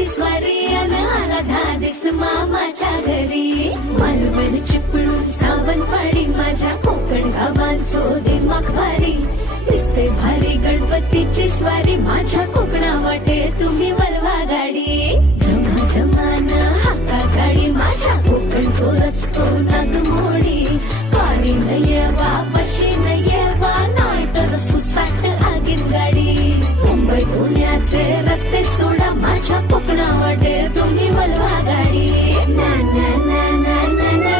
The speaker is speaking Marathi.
गणपतीची स्वारी अन आला धादिस मामाच्या घरी. मालवण चिपळूण सावंतवाडी माझ्या कोकण गावांचो दिमाग भारी. दिसते भारी गणपतीची स्वारी माझ्या कोकणा वाटे तुम्ही वलवा गाडी. धमाधमान हाका गाडी माझ्या कोकणचो रस्तो नागमोडी. पारी नयवा पशी नयवा नाही तर सुसाट आगीन गाडी. मुंबई पुण्याचे रस्ते सोडा माझ्या कोकणा वाटे तुम्ही वलवा गाडी.